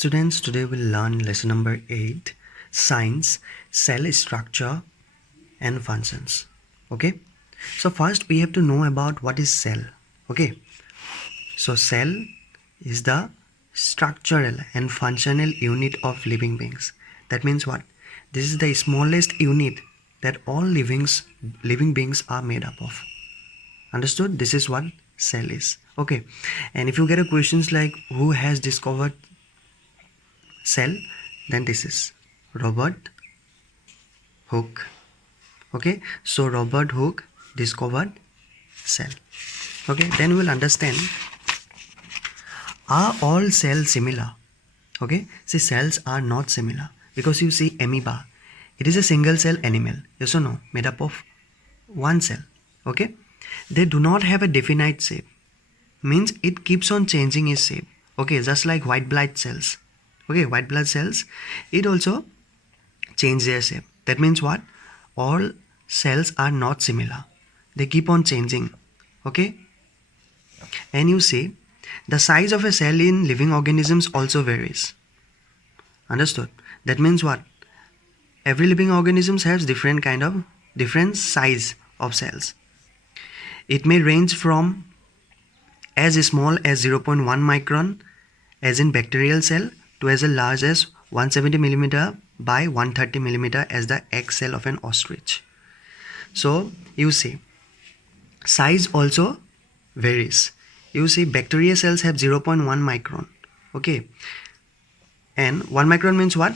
Students, today we'll learn lesson number 8, science, cell structure and functions. Okay, so first we have to know about what is cell. Okay, so cell is the structural and functional unit of living beings. That means what? This is the smallest unit that all living beings are made up of. Understood? This is what cell is. Okay, and if you get a questions like who has discovered cell, then this is Robert Hooke. Okay, so Robert Hooke discovered cell. Okay, then we'll understand, are all cells similar? Okay, see, cells are not similar because you see amoeba, it is a single cell animal, yes or no, made up of one cell. Okay, they do not have a definite shape, means it keeps on changing its shape. Okay, just like white blood cells. Okay, white blood cells, it also change their shape. That means what? All cells are not similar, they keep on changing. Okay, and you see the size of a cell in living organisms also varies. Understood? That means what? Every living organisms has different size of cells. It may range from as small as 0.1 micron as in bacterial cell to as large as 170 millimeter by 130 millimeter as the egg cell of an ostrich. So you see size also varies. You see bacteria cells have 0.1 micron. Okay, and 1 micron means what?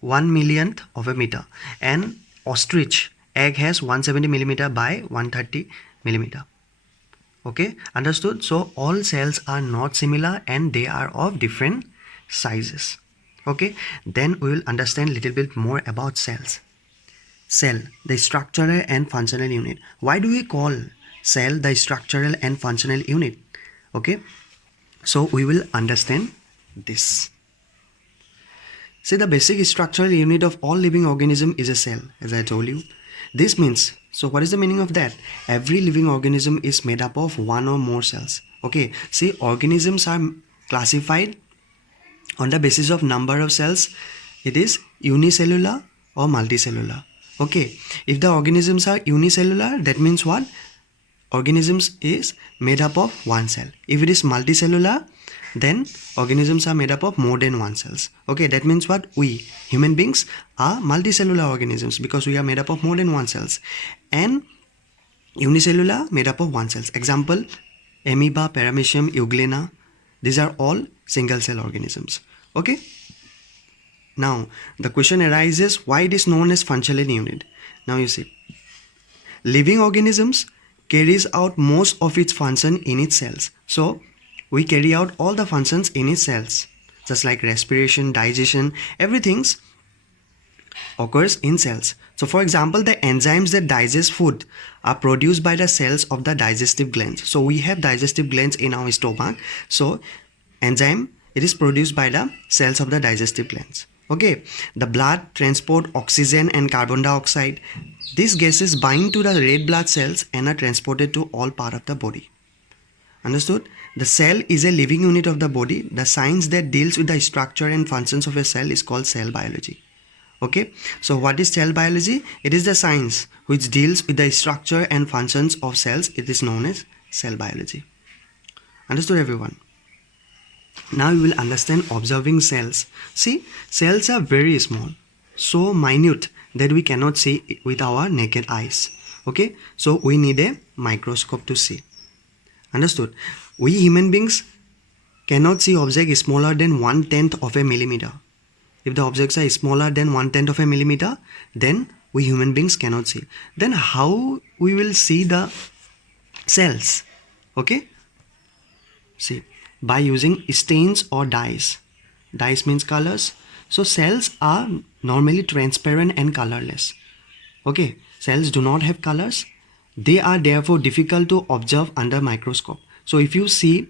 1 millionth of a meter, and ostrich egg has 170 millimeter by 130 millimeter. Okay, understood? So all cells are not similar and they are of different sizes. Okay, then we will understand a little bit more about cells. Cell, the structural and functional unit. Why do we call cell the structural and functional unit? Okay, so we will understand this. See, the basic structural unit of all living organism is a cell, as I told you. This means, so what is the meaning of that? Every living organism is made up of one or more cells. Okay, see, organisms are classified on the basis of number of cells. It is unicellular or multicellular. Okay, if the organisms are unicellular, that means what? Organisms is made up of one cell. If it is multicellular, then organisms are made up of more than one cells. Okay, that means what? We human beings are multicellular organisms because we are made up of more than one cells, and unicellular made up of one cells. Example, amoeba, paramecium, euglena, these are all single cell organisms. Okay, now the question arises, why it is known as functional unit? Now you see, living organisms carries out most of its function in its cells. So we carry out all the functions in its cells, just like respiration, digestion, everything occurs in cells. So for example, the enzymes that digest food are produced by the cells of the digestive glands. So we have digestive glands in our stomach. So enzyme, it is produced by the cells of the digestive glands. Okay, the blood transport oxygen and carbon dioxide. These gases bind to the red blood cells and are transported to all part of the body. Understood? The cell is a living unit of the body. The science that deals with the structure and functions of a cell is called cell biology. Okay, so what is cell biology? It is the science which deals with the structure and functions of cells. It is known as cell biology. Understood, everyone? Now you will understand observing cells. See, cells are very small, so minute that we cannot see with our naked eyes. Okay, so we need a microscope to see. Understood? We human beings cannot see objects smaller than 1/10 of a millimeter. If the objects are smaller than 1/10 of a millimeter, then we human beings cannot see. Then how we will see the cells? Okay, see, by using stains or dyes. Dyes means colors. So cells are normally transparent and colorless. Okay, cells do not have colors. They are therefore difficult to observe under microscope. So if you see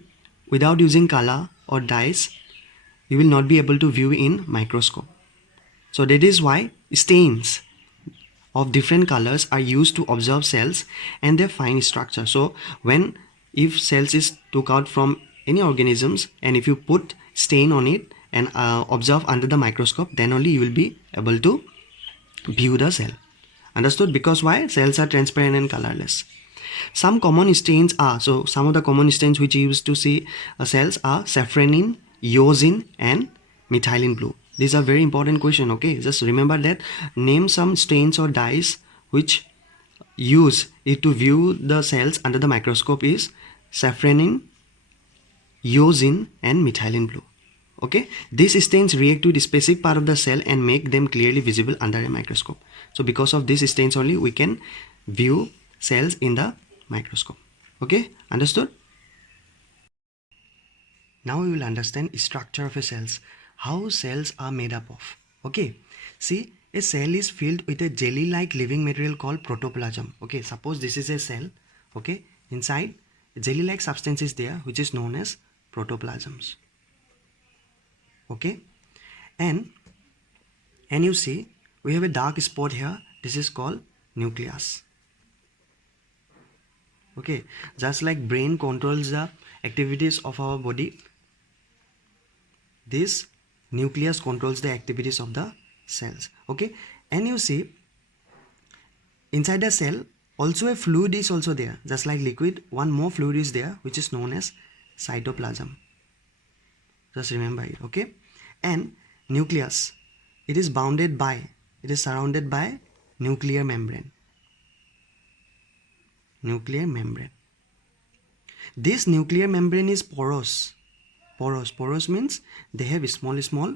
without using color or dyes, you will not be able to view in microscope. So that is why stains of different colors are used to observe cells and their fine structure. So if cells is took out from any organisms and if you put stain on it and observe under the microscope, then only you will be able to view the cell. Understood? Because why? Cells are transparent and colorless. Some common stains are, so some of the common stains which you used to see cells are safranin, eosin and methylene blue. These are very important question. Okay, just remember that. Name some stains or dyes which use it to view the cells under the microscope is safranin, eosin and methylene blue. Okay, these stains react to the specific part of the cell and make them clearly visible under a microscope. So because of these stains only we can view cells in the microscope. Okay, understood? Now we will understand structure of a cells, how cells are made up of. Okay, see, a cell is filled with a jelly like living material called protoplasm. Okay, suppose this is a cell. Okay, inside jelly like substance is there which is known as protoplasms. Okay, and you see we have a dark spot here. This is called nucleus. Okay, just like brain controls the activities of our body, this nucleus controls the activities of the cells. Okay, and you see inside the cell also a fluid is also there, just like liquid. One more fluid is there which is known as cytoplasm. Just remember it. Okay, and nucleus, it is surrounded by nuclear membrane. This nuclear membrane is porous. Porous means they have small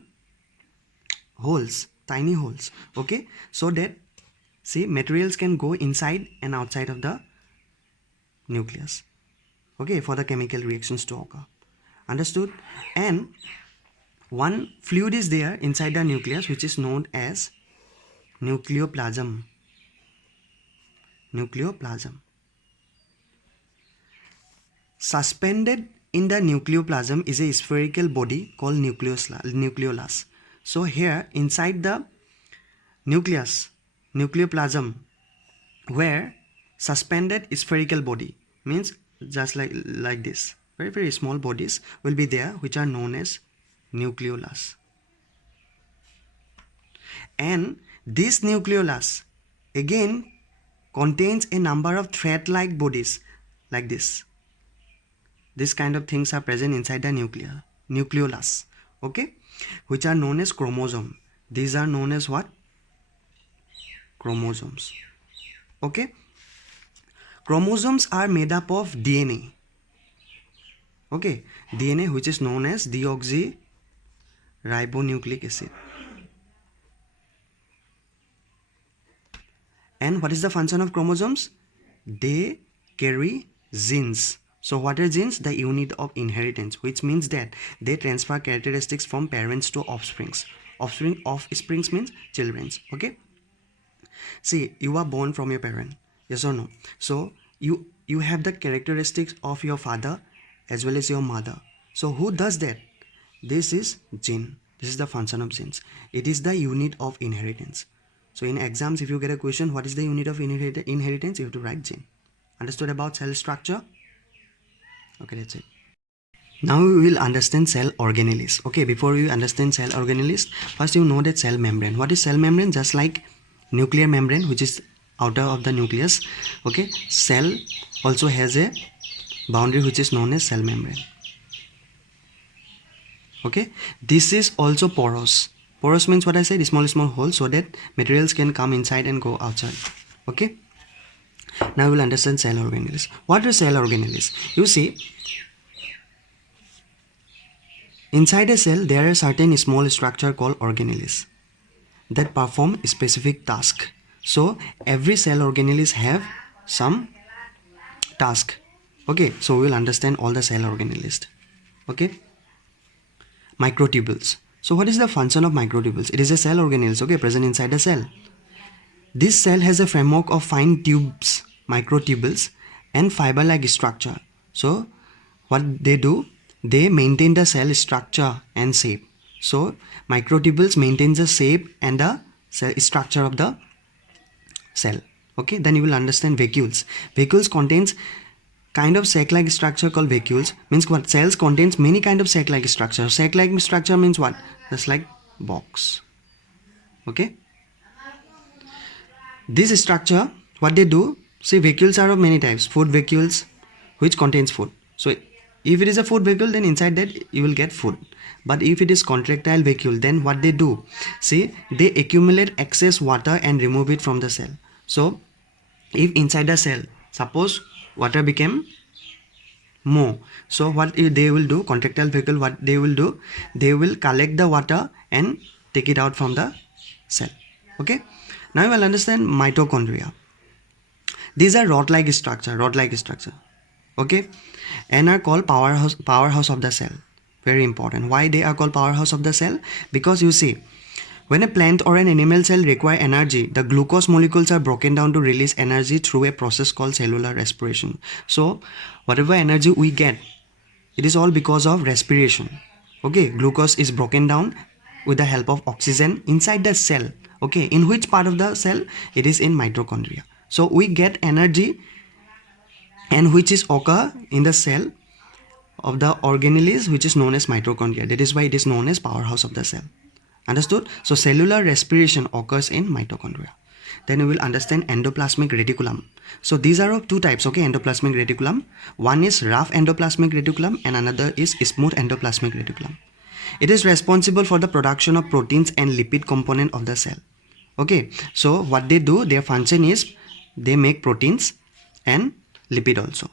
holes, tiny holes. Okay, so that see materials can go inside and outside of the nucleus. Okay, for the chemical reactions to occur. Understood? And one fluid is there inside the nucleus which is known as nucleoplasm. Suspended in the nucleoplasm is a spherical body called nucleolus. So here inside the nucleoplasm, where suspended spherical body means just like this, very small bodies will be there which are known as nucleolus. And this nucleolus again contains a number of thread-like bodies like this. This kind of things are present inside the nucleolus. Okay, which are known as chromosome. These are known as what? Chromosomes. Okay, chromosomes are made up of DNA. Okay, DNA which is known as deoxyribonucleic acid. And what is the function of chromosomes? They carry genes. So what are genes? The unit of inheritance, which means that they transfer characteristics from parents to offsprings. Offsprings means children. Okay, see, you are born from your parent, yes or no? So you have the characteristics of your father as well as your mother. So who does that? This is gene. This is the function of genes. It is the unit of inheritance. So in exams, if you get a question, what is the unit of inheritance? You have to write gene. Understood about cell structure? Okay, that's it. Now we will understand cell organelles. Okay, before we understand cell organelles, first you know that cell membrane. What is cell membrane? Just like nuclear membrane, which is outer of the nucleus. Okay, cell also has a boundary which is known as cell membrane. Okay, this is also porous. Porous means what I said, small holes so that materials can come inside and go outside. Okay, now we will understand cell organelles. What are cell organelles? You see, inside a cell there are certain small structure called organelles that perform specific task. So every cell organelles have some task. Okay, so we will understand all the cell organelles. Okay, microtubules. So what is the function of microtubules? It is a cell organelles, okay, present inside a cell. This cell has a framework of fine tubes, microtubules, and fiber-like structure. So what they do, they maintain the cell structure and shape. So microtubules maintain the shape and the cell structure of the cell. Okay, then you will understand vacuoles. Vacuoles contains kind of sac-like structure called vacuoles. Means what? Cells contains many kind of sac-like structure. Sac-like structure means what? just like box. Okay, this structure, what they do, see, vacuoles are of many types. Food vacuoles, which contains food. So if it is a food vacuole, then inside that you will get food. But if it is contractile vacuole, then what they do, see, they accumulate excess water and remove it from the cell. So if inside the cell, suppose water became more, so what they will do, contractile vacuole, what they will do, they will collect the water and take it out from the cell. Okay, now you will understand mitochondria. These are rod-like structure, okay, and are called powerhouse of the cell. Very important. Why they are called powerhouse of the cell? Because you see, when a plant or an animal cell require energy, the glucose molecules are broken down to release energy through a process called cellular respiration. So whatever energy we get, it is all because of respiration. Okay, glucose is broken down with the help of oxygen inside the cell. Okay, in which part of the cell? It is in mitochondria. So we get energy, and which is occur in the cell of the organelles, which is known as mitochondria. That is why it is known as powerhouse of the cell. Understood? So cellular respiration occurs in mitochondria. Then you will understand endoplasmic reticulum. So these are of two types, okay, endoplasmic reticulum. One is rough endoplasmic reticulum and another is smooth endoplasmic reticulum. It is responsible for the production of proteins and lipid component of the cell. Okay, so what they do, their function is they make proteins and lipid also.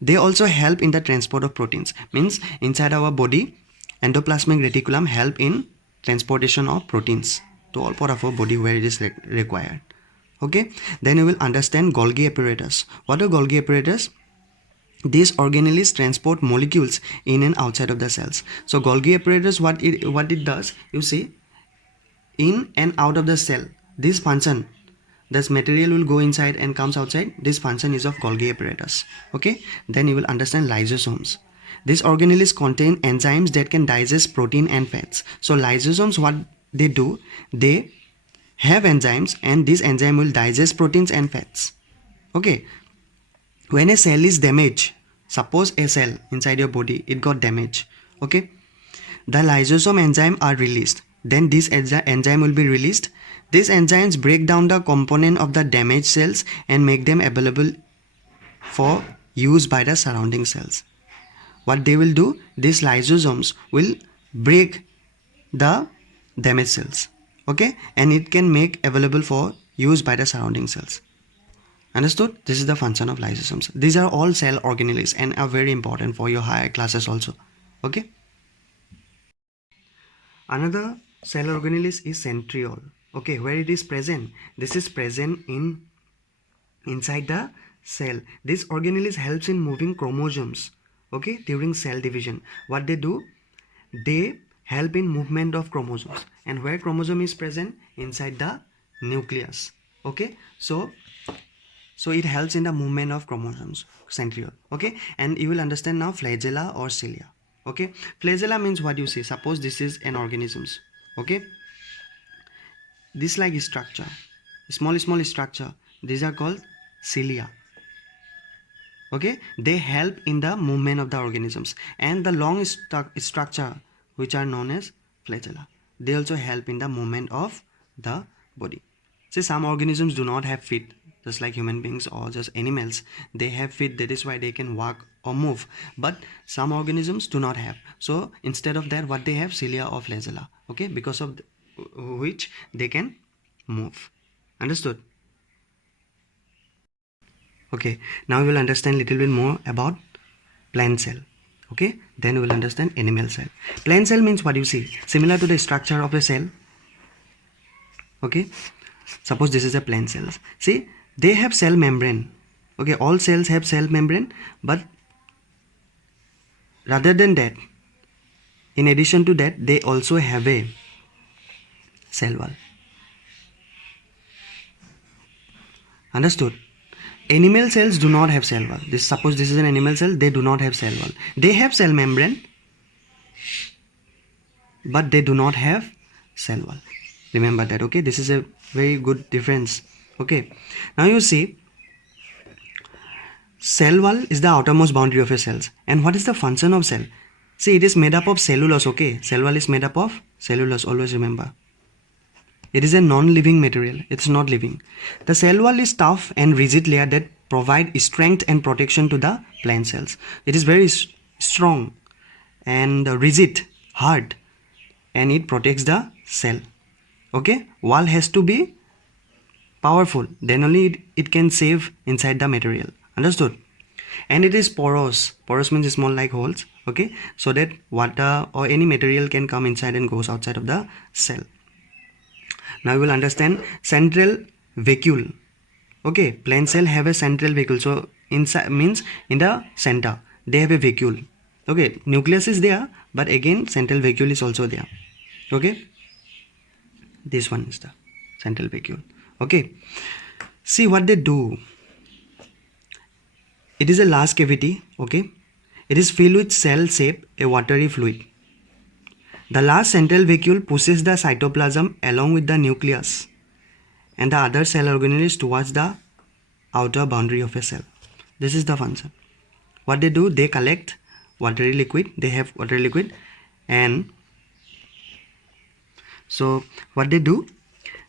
They also help in the transport of proteins. Means inside our body, endoplasmic reticulum help in transportation of proteins to all part of our body where it is required. Okay, then you will understand Golgi apparatus. What are Golgi apparatus? These organelles transport molecules in and outside of the cells. So Golgi apparatus, what it does, you see, in and out of the cell, this function, this material will go inside and comes outside. This function is of Golgi apparatus. Okay, then you will understand lysosomes. These organelles contain enzymes that can digest protein and fats. So lysosomes, what they do, they have enzymes, and this enzyme will digest proteins and fats. Okay, when a cell is damaged, suppose a cell inside your body, it got damaged. Okay, the lysosome enzyme are released. Then this enzyme will be released. These enzymes break down the component of the damaged cells and make them available for use by the surrounding cells. What they will do, these lysosomes will break the damaged cells, okay, and it can make available for use by the surrounding cells. Understood? This is the function of lysosomes. These are all cell organelles and are very important for your higher classes also. Okay, another cell organelles is centriole. Okay, where it is present, this is present inside the cell. This organelles helps in moving chromosomes, okay, during cell division. What they do, they help in movement of chromosomes. And where chromosome is present? Inside the nucleus. Okay, so it helps in the movement of chromosomes, centriole. Okay, and you will understand now flagella or cilia. Okay, flagella means what you see, suppose this is an organisms. Okay, this like structure, small structure, these are called cilia. Okay, they help in the movement of the organisms. And the long structure, which are known as flagella, they also help in the movement of the body. See, some organisms do not have feet, just like human beings or just animals. They have feet, that is why they can walk or move. But some organisms do not have. So instead of that, what they have? Cilia or flagella. Okay, because of which they can move. Understood? Okay, now we will understand little bit more about plant cell. Okay, then we will understand animal cell. Plant cell means what you see, similar to the structure of a cell. Okay, suppose this is a plant cells. See, they have cell membrane. Okay, all cells have cell membrane, but rather than that, in addition to that, they also have a cell wall. Understood? Animal cells do not have cell wall. Suppose this is an animal cell, they do not have cell wall. They have cell membrane, but they do not have cell wall. Remember that. Okay, this is a very good difference. Okay, now you see, cell wall is the outermost boundary of a cells. And what is the function of cell? See, it is made up of cellulose, okay? Cell wall is made up of cellulose, always remember. It is a non-living material. It's not living. The cell wall is tough and rigid layer that provide strength and protection to the plant cells. It is very strong and rigid, hard, and it protects the cell. Okay? Wall has to be powerful. Then only it can save inside the material. Understood? And it is porous. Porous means small like holes. Okay? So that water or any material can come inside and goes outside of the cell. Now you will understand central vacuole. Okay, plant cell have a central vacuole. So inside means in the center they have a vacuole. Okay, nucleus is there, but again central vacuole is also there. Okay, this one is the central vacuole. Okay, see what they do. It is a large cavity. Okay, it is filled with cell shape, a watery fluid. The large central vacuole pushes the cytoplasm along with the nucleus and the other cell organelles towards the outer boundary of a cell. This is the function. What they do, they collect watery liquid. They have watery liquid, and so what they do,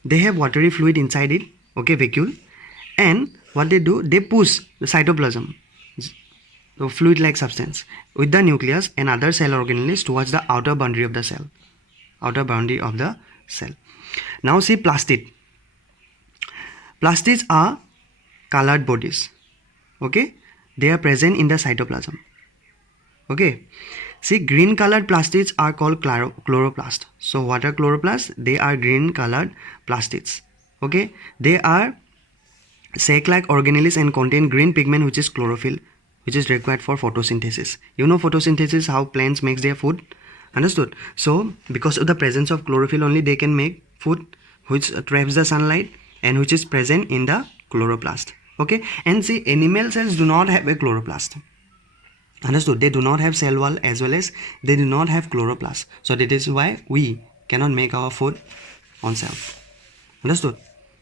they have watery fluid inside it. Okay, vacuole, and what they do, they push the cytoplasm, so fluid-like substance, with the nucleus and other cell organelles towards the outer boundary of the cell. Outer boundary of the cell. Now see plastid. Plastids are colored bodies. Okay, they are present in the cytoplasm. Okay, see green colored plastids are called chloroplast. So what are chloroplasts? They are green colored plastids. Okay, they are sac-like organelles and contain green pigment, which is chlorophyll, which is required for photosynthesis. You know photosynthesis, how plants makes their food. Understood? So because of the presence of chlorophyll only, they can make food which traps the sunlight and which is present in the chloroplast. Okay, and see animal cells do not have a chloroplast. Understood? They do not have cell wall as well as they do not have chloroplast. So that is why we cannot make our food on self. Understood?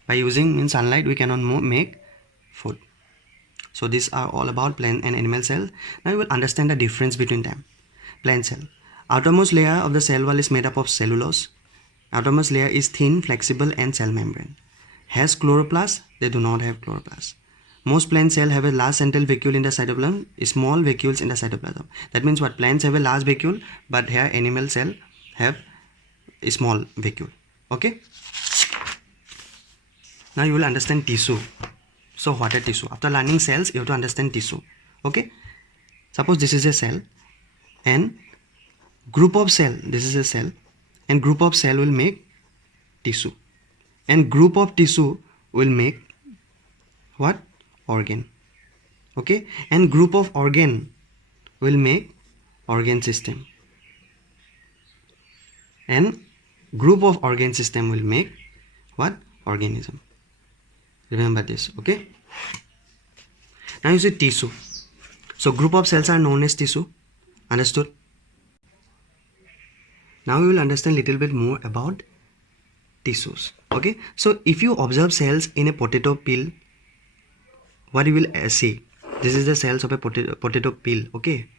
By using sunlight we cannot make food. So these are all about plant and animal cell. Now you will understand the difference between them. Plant cell. Outermost layer of the cell wall is made up of cellulose. Outermost layer is thin, flexible and cell membrane. Has chloroplast? They do not have chloroplast. Most plant cells have a large central vacuole in the cytoplasm, small vacuoles in the cytoplasm. That means what? Plants have a large vacuole, but here animal cell have a small vacuole. Okay? Now you will understand tissue. So what are tissue? After learning cells, you have to understand tissue. Okay? Suppose this is a cell and group of cell, this is a cell, and group of cell will make tissue. And group of tissue will make what? Organ. Okay, and group of organ will make organ system, and group of organ system will make what? Organism. Remember this. Okay, now you see tissue. So group of cells are known as tissue. Understood? Now we will understand little bit more about tissues. Okay, so if you observe cells in a potato peel, what you will see, this is the cells of a potato peel. Okay,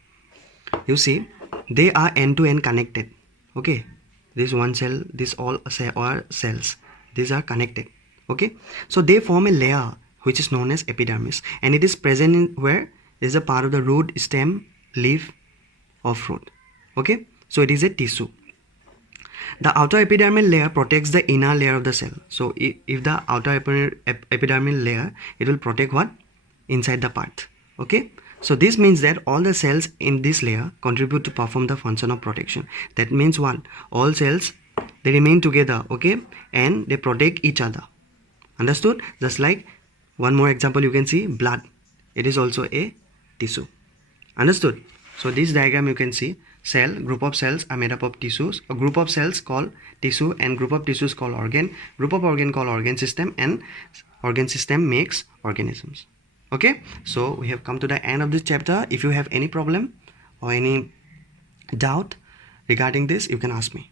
you see they are end to end connected. Okay, this one cell, this all are cells, these are connected. Okay, so they form a layer which is known as epidermis, and it is present in where is a part of the root, stem, leaf of fruit. Okay, so it is a tissue. The outer epidermal layer protects the inner layer of the cell. So if the outer epidermal layer, it will protect what? Inside the part. Okay, so this means that all the cells in this layer contribute to perform the function of protection. That means what? All cells, they remain together. Okay, and they protect each other. Understood? Just like one more example, you can see blood. It is also a tissue. Understood? So this diagram you can see cell, group of cells are made up of tissues. A group of cells called tissue and group of tissues called organ. Group of organ called organ system, and organ system makes organisms. Okay, so we have come to the end of this chapter. If you have any problem or any doubt regarding this, you can ask me.